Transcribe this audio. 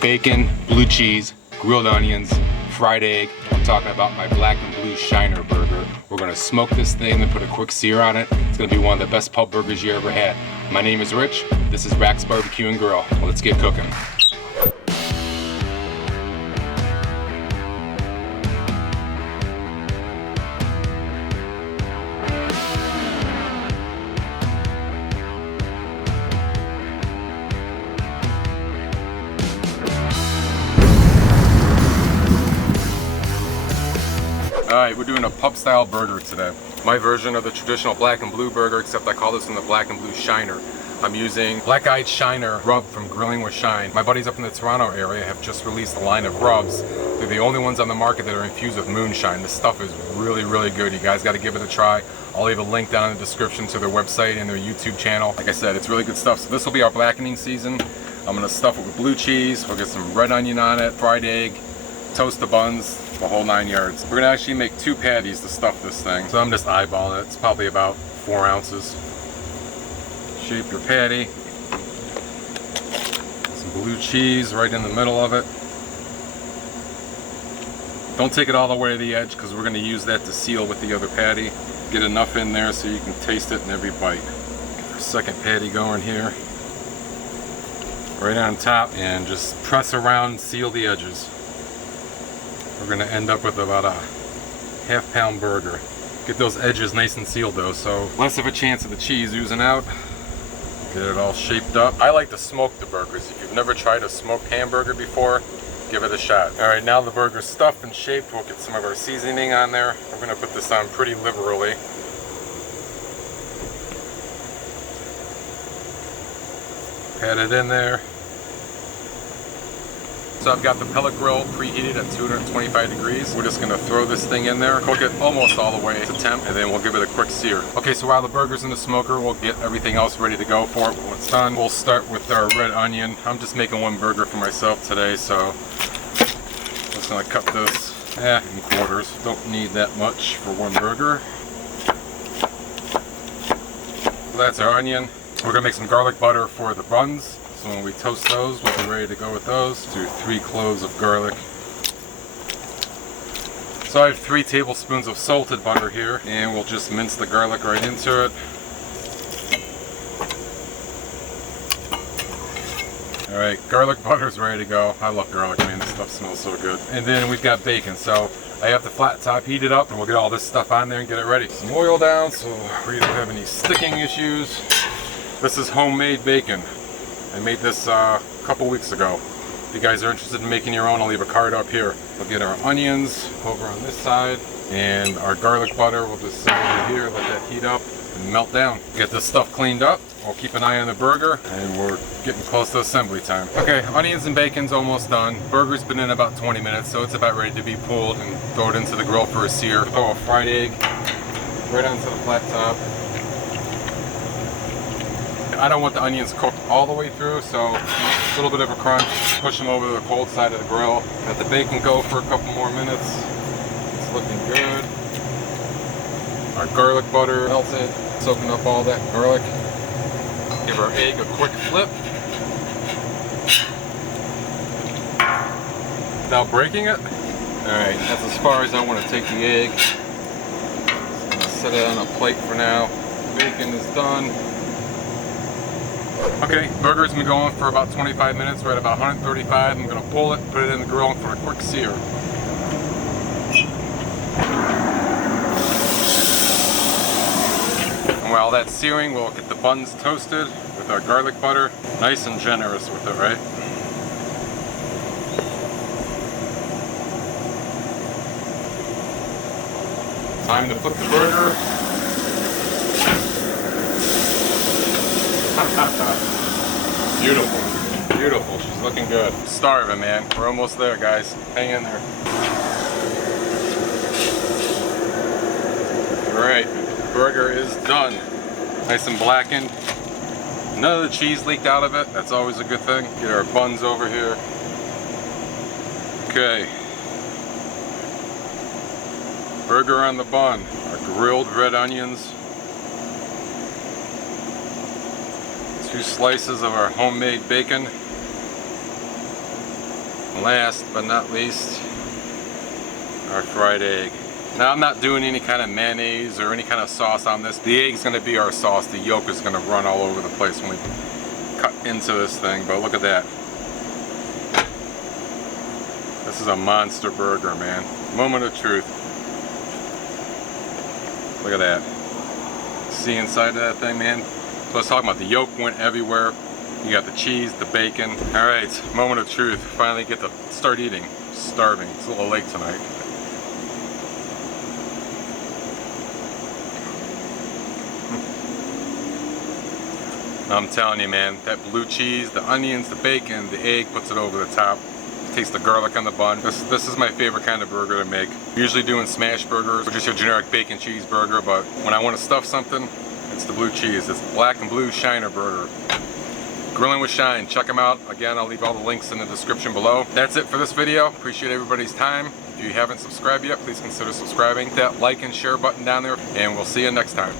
bacon, blue cheese, grilled onions, fried egg. I'm talking about my black and blue shiner burger. We're gonna smoke this thing and put a quick sear on it. It's gonna be one of the best pub burgers you ever had. My name is Rich. This is RACZ Barbecue and Grill. Let's get cooking. Alright, we're doing a pub style burger today. My version of the traditional black and blue burger, except I call this one the black and blue shiner. I'm using black-eyed shiner rub from Grilling with Shine. My buddies up in the Toronto area have just released a line of rubs. They're the only ones on the market that are infused with moonshine. This stuff is really, really good. You guys got to give it a try. I'll leave a link down in the description to their website and their YouTube channel. Like I said, it's really good stuff. So this will be our blackening season. I'm going to stuff it with blue cheese. We'll get some red onion on it, fried egg, toast the buns, the whole 9 yards. We're gonna actually make 2 patties to stuff this thing. So I'm just eyeballing it. It's probably about 4 ounces. Shape your patty. Some blue cheese right in the middle of it. Don't take it all the way to the edge because we're gonna use that to seal with the other patty. Get enough in there so you can taste it in every bite. Get our second patty going here. Right on top, and just press around, seal the edges. We're going to end up with about a half-pound burger. Get those edges nice and sealed though, so less of a chance of the cheese oozing out. Get it all shaped up. I like to smoke the burgers. If you've never tried a smoked hamburger before, give it a shot. Alright, now the burger's stuffed and shaped, we'll get some of our seasoning on there. We're going to put this on pretty liberally. Pat it in there. So I've got the pellet grill preheated at 225 degrees. We're just gonna throw this thing in there, cook it almost all the way to temp, and then we'll give it a quick sear. Okay, so while the burger's in the smoker, we'll get everything else ready to go for it. When it's done, we'll start with our red onion. I'm just making 1 burger for myself today, so I'm just gonna cut this in quarters. Don't need that much for 1 burger. So that's our onion. We're gonna make some garlic butter for the buns. So when we toast those, we'll be ready to go with those. Do 3 cloves of garlic. So I have 3 tablespoons of salted butter here, and we'll just mince the garlic right into it. Alright, garlic butter's ready to go. I love garlic, man, this stuff smells so good. And then we've got bacon, so I have the flat top heated up, and we'll get all this stuff on there and get it ready. Some oil down so we don't have any sticking issues. This is homemade bacon. I made this a couple weeks ago. If you guys are interested in making your own, I'll leave a card up here. We'll get our onions over on this side, and our garlic butter, we'll just set over here, let that heat up and melt down. Get this stuff cleaned up. We'll keep an eye on the burger, and we're getting close to assembly time. Okay, onions and bacon's almost done. Burger's been in about 20 minutes, so it's about ready to be pulled and throw it into the grill for a sear. Throw a fried egg right onto the flat top. I don't want the onions cooked all the way through, so a little bit of a crunch. Push them over to the cold side of the grill. Let the bacon go for a couple more minutes. It's looking good. Our garlic butter melted, soaking up all that garlic. Give our egg a quick flip. Without breaking it. Alright, that's as far as I want to take the egg. I'm going to set it on a plate for now. Bacon is done. Okay, burger's been going for about 25 minutes. We're at about 135. I'm going to pull it, put it in the grill for a quick sear. And while that's searing, we'll get the buns toasted with our garlic butter. Nice and generous with it, right? Time to put the burger. Beautiful, beautiful. She's looking good. Starving, man. We're almost there, guys. Hang in there. All right, burger is done. Nice and blackened. None of the cheese leaked out of it. That's always a good thing. Get our buns over here. Okay. Burger on the bun. Our grilled red onions. 2 slices of our homemade bacon. Last but not least, our fried egg. Now I'm not doing any kind of mayonnaise or any kind of sauce on this. The egg's going to be our sauce. The yolk is going to run all over the place when we cut into this thing, but look at that. This is a monster burger, man. Moment of truth. Look at that. See inside of that thing, man? So I was talking about the yolk went everywhere. You got the cheese, the bacon. All right, moment of truth. Finally get to start eating. Starving. It's a little late tonight. I'm telling you, man, that blue cheese, the onions, the bacon, the egg puts it over the top. Taste the garlic on the bun. This is my favorite kind of burger to make. Usually doing smash burgers or just your generic bacon cheeseburger, but when I want to stuff something, it's the blue cheese. It's the black and blue Shiner burger. Grilling with Shine, check them out. Again, I'll leave all the links in the description below. That's it for this video. Appreciate everybody's time. If you haven't subscribed yet, please consider subscribing. Hit that like and share button down there, and we'll see you next time.